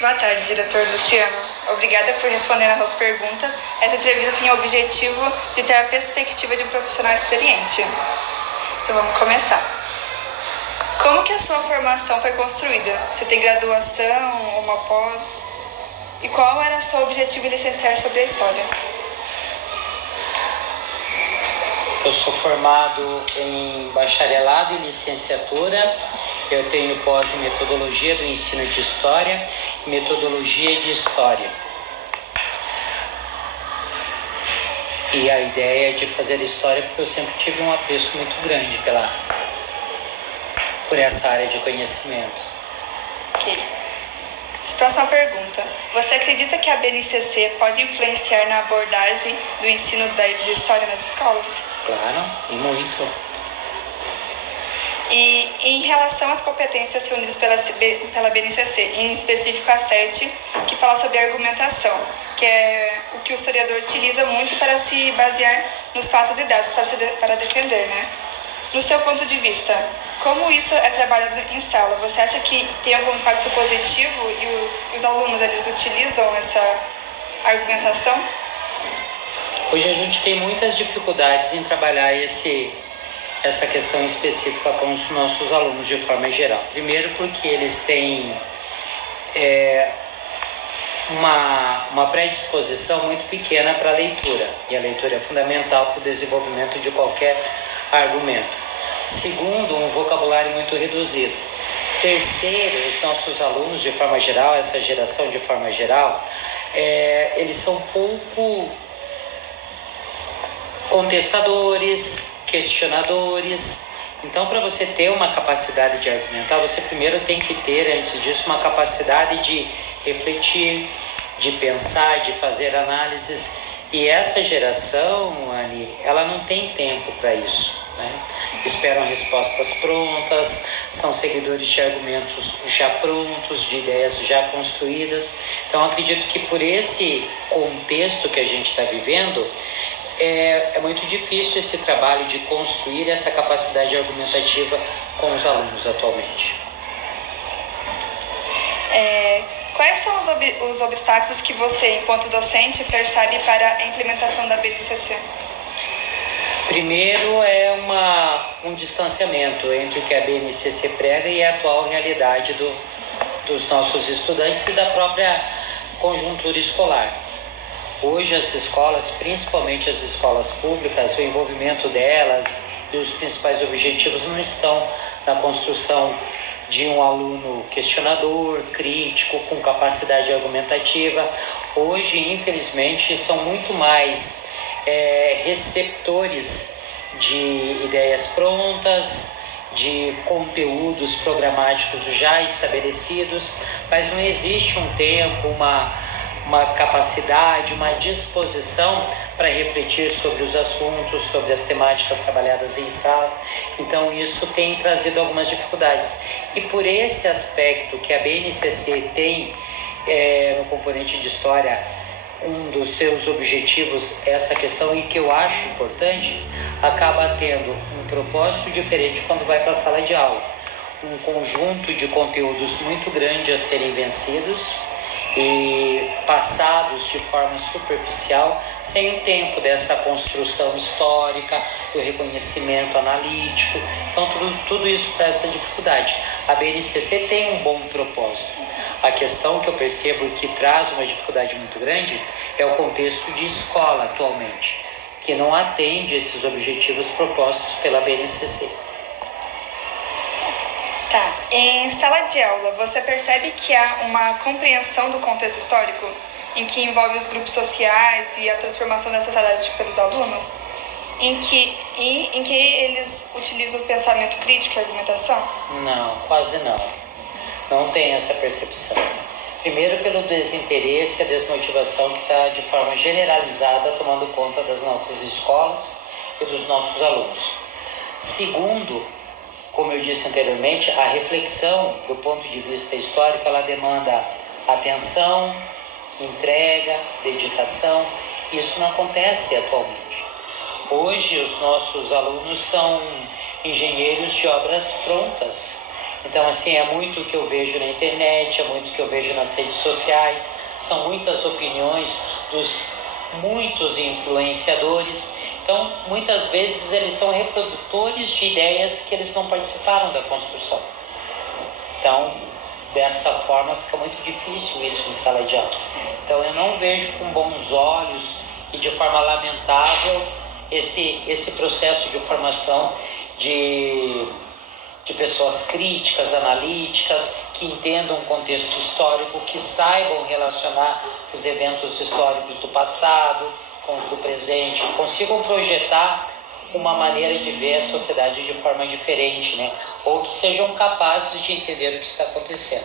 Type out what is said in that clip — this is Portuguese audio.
Boa tarde, diretor Luciano. Obrigada por responder nossas perguntas. Essa entrevista tem o objetivo de ter a perspectiva de um profissional experiente. Então vamos começar. Como que a sua formação foi construída? Você tem graduação ou uma pós? E qual era o seu objetivo em licenciar sobre a história? Eu sou formado em bacharelado e licenciatura. Eu tenho pós em metodologia do ensino de história e metodologia de história. E a ideia de fazer história porque eu sempre tive um apreço muito grande por essa área de conhecimento. Ok. Próxima pergunta. Você acredita que a BNCC pode influenciar na abordagem do ensino de história nas escolas? Claro, e muito. E em relação às competências reunidas pela BNCC, em específico a 7, que fala sobre argumentação, que é o que o historiador utiliza muito para se basear nos fatos e dados para defender, né? No seu ponto de vista, como isso é trabalhado em sala? Você acha que tem algum impacto positivo e os alunos, eles utilizam essa argumentação? Hoje a gente tem muitas dificuldades em trabalhar essa questão específica com os nossos alunos de forma geral. Primeiro porque eles têm uma predisposição muito pequena para a leitura, e a leitura é fundamental para o desenvolvimento de qualquer argumento. Segundo, um vocabulário muito reduzido. Terceiro, os nossos alunos de forma geral, essa geração de forma geral, eles são pouco contestadores, questionadores. Então, para você ter uma capacidade de argumentar, você primeiro tem que ter, antes disso, uma capacidade de refletir, de pensar, de fazer análises. E essa geração, Anne, ela não tem tempo para isso, né? Esperam respostas prontas, são seguidores de argumentos já prontos, de ideias já construídas. Então, acredito que por esse contexto que a gente está vivendo, é muito difícil esse trabalho de construir essa capacidade argumentativa com os alunos atualmente. Quais são os obstáculos que você, enquanto docente, percebe para a implementação da BNCC? Primeiro é um distanciamento entre o que a BNCC prega e a atual realidade dos nossos estudantes e da própria conjuntura escolar. Hoje as escolas, principalmente as escolas públicas, o envolvimento delas e os principais objetivos não estão na construção de um aluno questionador, crítico, com capacidade argumentativa. Hoje, infelizmente, são muito mais receptores de ideias prontas, de conteúdos programáticos já estabelecidos, mas não existe um tempo, uma capacidade, uma disposição para refletir sobre os assuntos, sobre as temáticas trabalhadas em sala. Então isso tem trazido algumas dificuldades. E por esse aspecto que a BNCC tem no componente de história, um dos seus objetivos é essa questão, e que eu acho importante, acaba tendo um propósito diferente quando vai para a sala de aula. Um conjunto de conteúdos muito grande a serem vencidos e passados de forma superficial, sem o tempo dessa construção histórica, do reconhecimento analítico. Então tudo isso traz essa dificuldade. A BNCC tem um bom propósito. A questão que eu percebo que traz uma dificuldade muito grande é o contexto de escola atualmente, que não atende esses objetivos propostos pela BNCC. Tá. Em sala de aula, você percebe que há uma compreensão do contexto histórico, em que envolve os grupos sociais e a transformação da sociedade pelos alunos, em que eles utilizam o pensamento crítico e a argumentação? Não, quase não. Não tem essa percepção. Primeiro, pelo desinteresse e a desmotivação que está de forma generalizada tomando conta das nossas escolas e dos nossos alunos. Segundo, como eu disse anteriormente, a reflexão do ponto de vista histórico, ela demanda atenção, entrega, dedicação. Isso não acontece atualmente. Hoje os nossos alunos são engenheiros de obras prontas. Então, assim, é muito o que eu vejo na internet, é muito o que eu vejo nas redes sociais, são muitas opiniões dos muitos influenciadores. Então, muitas vezes eles são reprodutores de ideias que eles não participaram da construção. Então, dessa forma, fica muito difícil isso em sala de aula. Então, eu não vejo com bons olhos e de forma lamentável esse processo de formação de pessoas críticas, analíticas, que entendam o contexto histórico, que saibam relacionar os eventos históricos do passado com os do presente, que consigam projetar uma maneira de ver a sociedade de forma diferente, né? Ou que sejam capazes de entender o que está acontecendo.